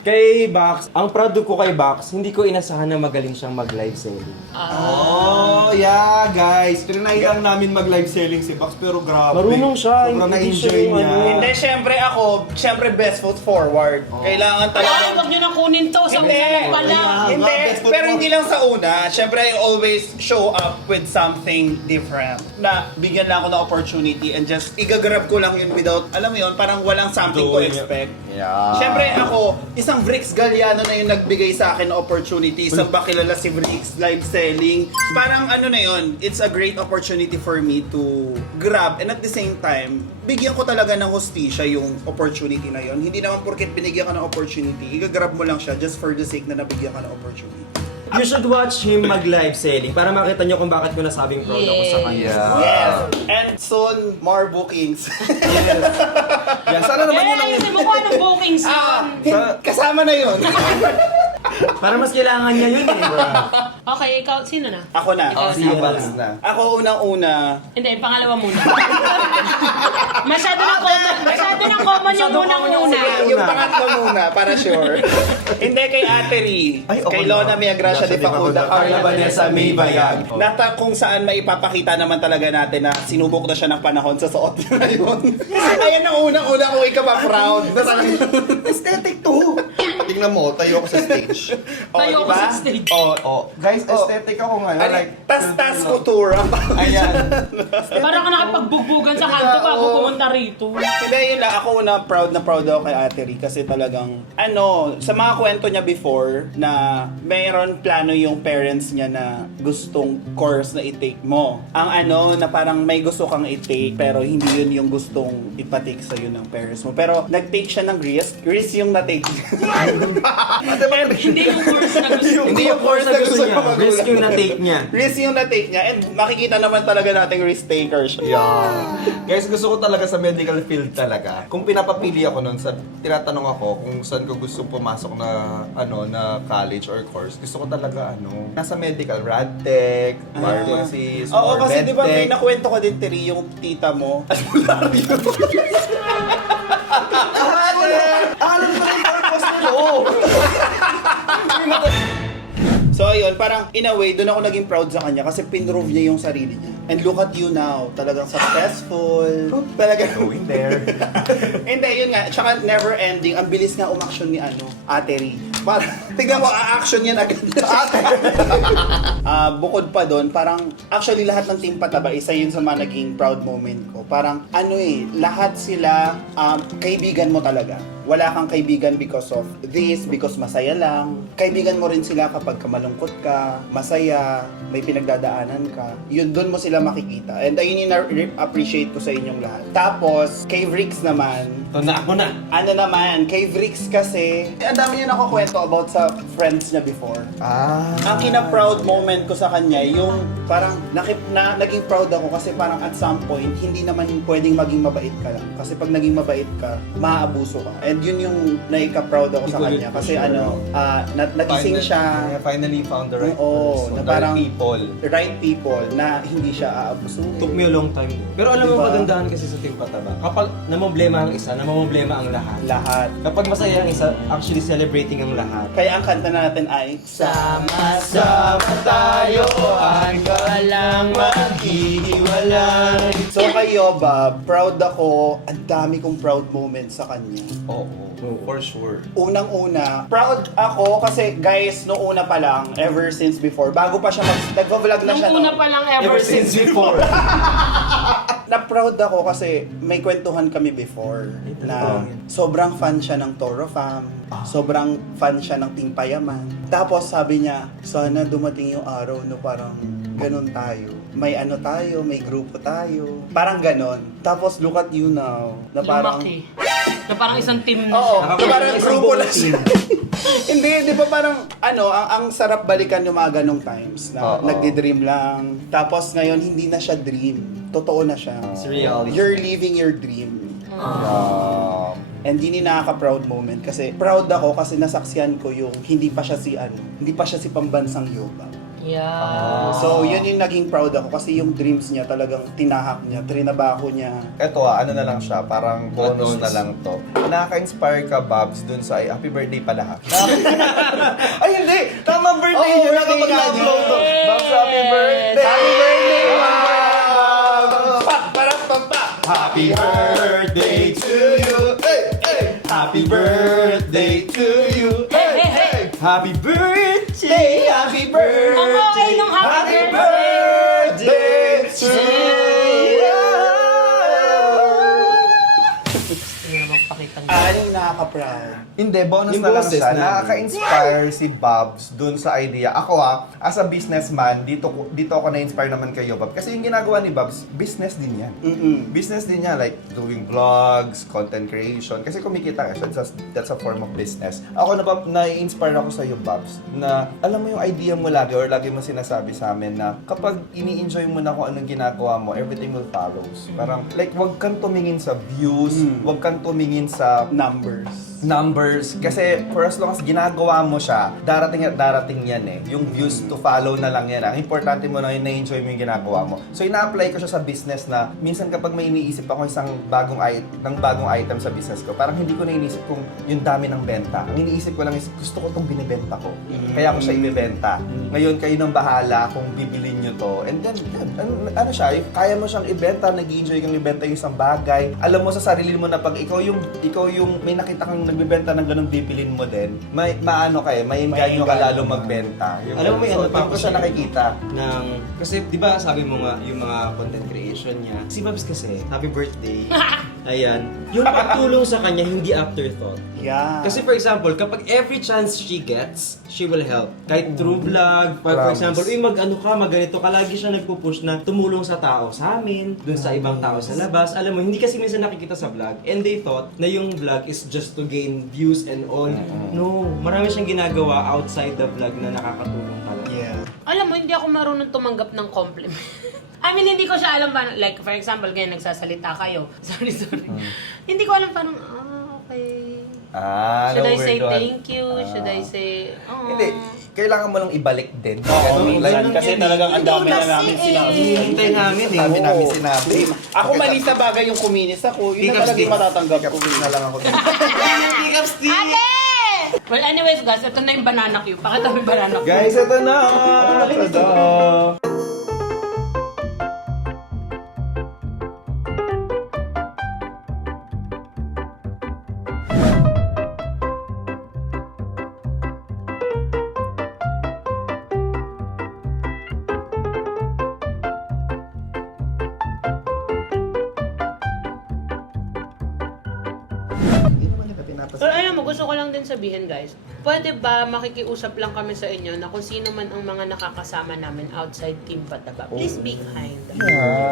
Kay Bax, ang proud ko kay Bax, hindi ko inasahan na magaling siyang mag-live selling. Oh, yeah, guys. Trinay lang namin mag-live selling si Bax, pero grabe. Marunong siya, Sobrang hindi siya na-enjoy yung niya. ano. Hindi, syempre best foot forward. Kailangan Ay, talaga. wag nyo nang kunin to. Sa Hindi. una pa lang. Hindi, best foot pero forward. hindi lang sa una. Syempre, I always show up with something different. Na bigyan lang ako ng opportunity and just igagrab ko lang yun without, alam mo yun, parang walang something to expect. Yeah. Syempre ako, isang Bricks Galliano na yung nagbigay sa akin ng opportunity. Isang ba kilala si Bricks live selling. Parang ano na yun, it's a great opportunity for me to grab and at the same time, bigyan ko talaga ng hustisya yung opportunity na yun. Hindi naman porket binigyan ka ng opportunity, igagrab mo lang siya just for the sake na nabigyan ka ng opportunity. You should watch him mag-live selling para makita nyo kung bakit ko nasabing proud ako sa kanya. Yes! And soon, more bookings. Yan, sana naman yun ang... Eh, ayun mo kung anong bookings yun. Kasama na yun. Para mas kailangan niya yun eh. Okay, ikaw, sino na? Ako na. Ikaw Si Bax na. Ako unang-una. Hindi, pangalawa muna. Masyado ng common yung unang-una. Yung pangatlo muna, para sure. Hindi kay Ate Ri. Ay, oo Kay na. Lona Mia Gracia de Facundo. Carla Vanessa May Bayag. Nata kung saan maipapakita naman talaga natin na sinubok na siya ng panahon sa suot niya na yun. Ayan ang unang-una ko ikaw pa-proud. Aesthetic to. Tingnan mo, tayo ako sa stage. Tayo ako sa stage. Guys, aesthetic ako ngayon. Like, Tas-tas couture. ayan. Parang ka nakapagbugbuggan sa kanto bago pumunta rito. Hindi, yun lang. Ako na proud ako kay Ate Ri kasi talagang, sa mga kwento niya before na mayroon plano yung parents niya na gustong course na i-take mo. Ang na parang may gusto kang i-take pero hindi yun yung gustong ipatake sa'yo ng parents mo. Pero nag-take siya ng risk yung na-take niya. Hindi yung course na gusto. Hindi yung course na gusto niya. Risk yung na-take niya. Risk yung na-take niya and makikita naman talaga nating risk taker siya. Yeah. Guys, gusto ko talaga sa medical field talaga. Kung pinapapili ako nun, tinatanong ako kung saan ko gusto pumasok na na college or course. Gusto ko talaga nasa medical, radtech, pharmacies, Oo, or kasi di ba may medtech. nakwento ko din, Tiri, yung tita mo. Albularyo. Alam ko yung purpose nito. So ayun, parang in a way, doon ako naging proud sa kanya kasi pinrove niya yung sarili niya. And look at you now, talagang successful. Talagang Going there. Hindi, yun nga. Tsaka never ending. Ang bilis nga umaksyon ni Ate Ri. Parang, tignan mo, a-action yan agad sa ate. Bukod pa doon, parang, actually lahat ng Team Pataba, isa yun sa mga naging proud moment ko. Parang, lahat sila, kaibigan mo talaga. Wala kang kaibigan because of this, because masaya lang. Kaibigan mo rin sila kapag malungkot ka, masaya, may pinagdadaanan ka. Yun, doon mo sila makikita. And ayun yung appreciate ko sa inyong lahat. Tapos, kay Vrix naman, Ito na ako na. ano naman, kay Vrix kasi, ang dami niya nakukwento about sa friends niya before. Ang kina-proud moment ko sa kanya, yung parang naging proud ako kasi parang at some point, hindi naman pwedeng maging mabait ka lang. Kasi pag naging mabait ka, maaabuso ka. And yun yung naika-proud ako sa kanya. Kasi nagising siya, Finally found the right Oo, person, na the parang- right people. right people na hindi siya aabusuhin. Took me a long time. Pero alam mo, Diba? pagandahan kasi sa Team Pataba. Kapag namomblema ang isa, namomblema ang lahat. Lahat. Kapag masaya ang isa, actually celebrating ang lahat. Kaya ang kanta natin ay Sama tayo hanggang lang maghihiwalay. So kayo ba, proud ako, ang dami kong proud moments sa kanya. Oo, for sure. Unang-una, proud ako kasi guys, noong una pa lang, ever since before, bago pa siya nagpa-vlog na Nung siya. una pa lang ever since before. Na-proud ako kasi may kwentuhan kami before na sobrang fan siya ng Toro Fam, sobrang fan siya ng Team Payaman. Tapos sabi niya, sana dumating yung araw no parang ganun tayo. May ano tayo, may grupo tayo. Parang ganon. Tapos look at you now. Na parang, Lumaki. Na parang isang team na oo, siya. na parang grupo na siya. Hindi, di ba parang, ang sarap balikan yung mga ganong times na Oo. nagdi-dream lang. Tapos ngayon, hindi na siya dream. Totoo na siya. It's reality. You're living your dream. And yun yung nakaka-proud moment kasi proud ako kasi nasaksihan ko yung hindi pa siya si pambansang yoga. Yeah. So yun yung naging proud ako kasi yung dreams niya talagang tinahak niya, trinabaho niya. Ito ano na lang siya, parang bonus na lang to. Nakaka-inspire ka, Babs, dun sa happy birthday pala ha. Ay hindi! Tama birthday Oo, niya! birthday Nakapag-upload to. niya. Babs, happy birthday! Happy birthday, Babs! Happy birthday to you! Hey, hey! Happy birthday to you! Hey, hey, hey! Happy birthday! Happy birthday! Ang okay nung happy birthday to you! Magpakitang Yung nakaka-proud. Hindi, bonus Yung na lang boses siya. namin. Nakaka-inspire si Babs dun sa idea. Ako as a businessman, dito ako na-inspire naman kayo, Babs. Kasi yung ginagawa ni Babs, business din yan. Business din yan, like doing vlogs, content creation. Kasi kumikita ka, so that's a form of business. Ako na-inspire ako sa iyo, Babs, na alam mo yung idea mo lagi or lagi mo sinasabi sa amin na kapag ini-enjoy mo na kung anong ginagawa mo, everything will follows. Parang, like, wag kang tumingin sa views, wag kang tumingin sa numbers. Kasi for as long as ginagawa mo siya, darating at darating yan eh. Yung views to follow na lang yan. Ang importante mo na yun, na-enjoy mo yung ginagawa mo. So ina-apply ko siya sa business na minsan kapag may iniisip ako isang bagong item sa business ko, parang hindi ko na iniisip kung yung dami ng benta. Ang iniisip ko lang is gusto ko itong binibenta ko. Kaya ako siya ibibenta. Ngayon kayo nang bahala kung bibilin nyo to. And then, ano siya, kaya mo siyang ibenta, nag-enjoy kang ibenta yung isang bagay. Alam mo sa sarili mo na pag ikaw yung may nakita kang nagbebenta ng ganung bibilin mo din, may engganyo ka lalo magbenta. Alam mo, may ano pa doon ko siya nakikita. Kasi di ba sabi mo nga, yung mga content creation niya, si Babs kasi, happy birthday. Ayan. Yung pagtulong sa kanya, hindi afterthought. Yeah. Kasi for example, kapag every chance she gets, she will help. Kahit through vlog, for Promise. example, maganito ka, lagi siya nagpupush na tumulong sa tao sa amin, dun sa ibang tao sa labas. Alam mo, hindi kasi minsan nakikita sa vlog. And they thought na yung vlog is just to gain views and all. No, marami siyang ginagawa outside the vlog na nakakatulong talaga. Yeah. Alam mo, hindi ako marunong tumanggap ng compliment. I mean, hindi ko siya alam paano, like, for example, ganyan, nagsasalita kayo. Sorry. Hindi ko alam paano, okay. Should I say thank you? Should I say, Hindi, kailangan mo lang ibalik din. Oo, Ganun, minsan like, kasi talagang ang dami na namin sinabi. Hinihintay namin eh. Sabi namin Oo. sinabi. Ako mali sa bagay yung kuminis ako, yun na Pick up talagang sticks. matatanggap ko. Pick-up na lang ako. Ate! Well, anyways, guys, ito na yung banana cue. Pakita mo yung banana cue. Guys, ito na! Tada! Pero alam mo, gusto ko lang din sabihin guys, pwede ba makikiusap lang kami sa inyo na kung sino man ang mga nakakasama namin outside Team Pataba, please be kind.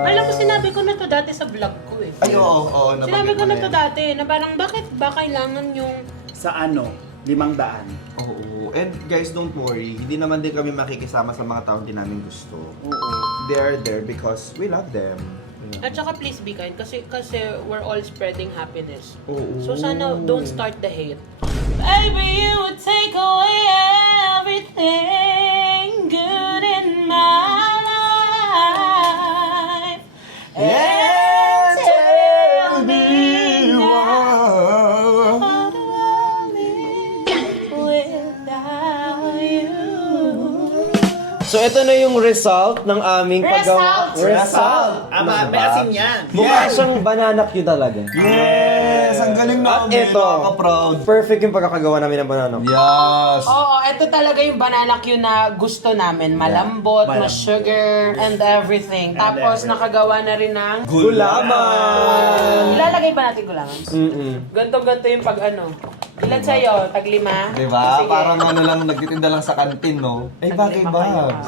Alam mo, sinabi ko na to dati sa vlog ko eh. Ay, oo. Sinabi ko na to dati, na parang bakit ba kailangan yung... Sa ano? 500. Oo. And guys, don't worry. Hindi naman din kami makikisama sa mga taong di namin gusto. Oo. They are there because we love them. At saka please be kind kasi we're all spreading happiness. Oo. So sana don't start the hate. Baby, you would take away everything good in my life. And tell me how do I live without you? So ito na yung result ng aming paggawa. Result! May asin yan. Mukha siyang banana cue talaga. Yes! Ang galing At namin. ito, Nakaka-proud. perfect yung pagkakagawa namin ng banana cue. Yes! Oo, ito talaga yung banana cue na gusto namin. Malambot, ma-sugar, and everything. Tapos nakagawa na rin ng... Gulaman! Ilalagay pa natin gulaman. Ganto-ganto yung pag ano. Ilan sa'yo? Tag 5? Diba? Sige. Parang ano lang, nagtitinda lang sa kantin, no? Ay, bagay Tag 5 kayo, ba?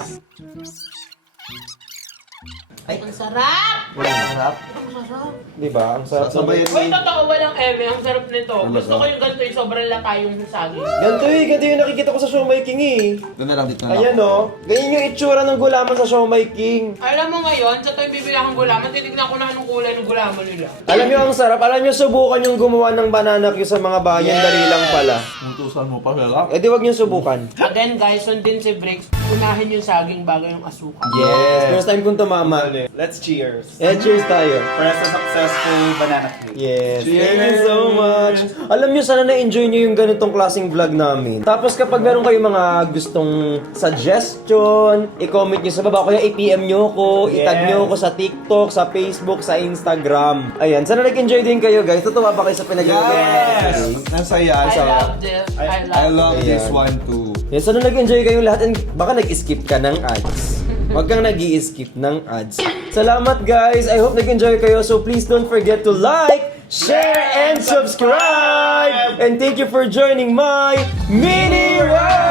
Ang sarap! Sarap. Ang sarap. Diba? Ang sarap Sasabayan Uy, totoo walang eme. Ang sarap nito. Gusto ko yung ganito yung sobrang lata yung saging. Ganito yung nakikita ko sa Siomai King eh. Doon na lang, dito na lang. Ayan o. Ganyan yung itsura ng gulaman sa Siomai King. Alam mo ngayon, sa tuwing bibili akong gulaman, titignan ko na anong kulay ng gulaman nila. Alam nyo ang sarap. Alam nyo subukan yung gumawa ng banana cue sa mga bayan. Dali lang pala. Utusan mo pa, sarap. Eh di wag nyo subukan. Again guys, sundin si Briggs. Unahin yung saging bago yung asukal. Yes. First time kong tumama. Let's cheers. Eh, cheers tayo. For a successful banana cake. Yes. Cheers! Thank you so much. Alam nyo, sana na-enjoy nyo yung ganitong klaseng vlog namin. Tapos kapag meron kayong mga gustong suggestion, i-comment nyo sa baba. Kaya i-PM nyo ko, itag nyo ko sa TikTok, sa Facebook, sa Instagram. Ayan, sana nag-enjoy din kayo guys. Totoo ba kayo sa pinagagawa natin? Nasaya. I love this. I love this Ayan. one too. Yes, sana nag-enjoy kayong lahat and baka nag-skip ka ng ads. Huwag kang nag-i-skip ng ads. Salamat guys! I hope nag-enjoy kayo. So please don't forget to like, share, and subscribe! And thank you for joining my mini world!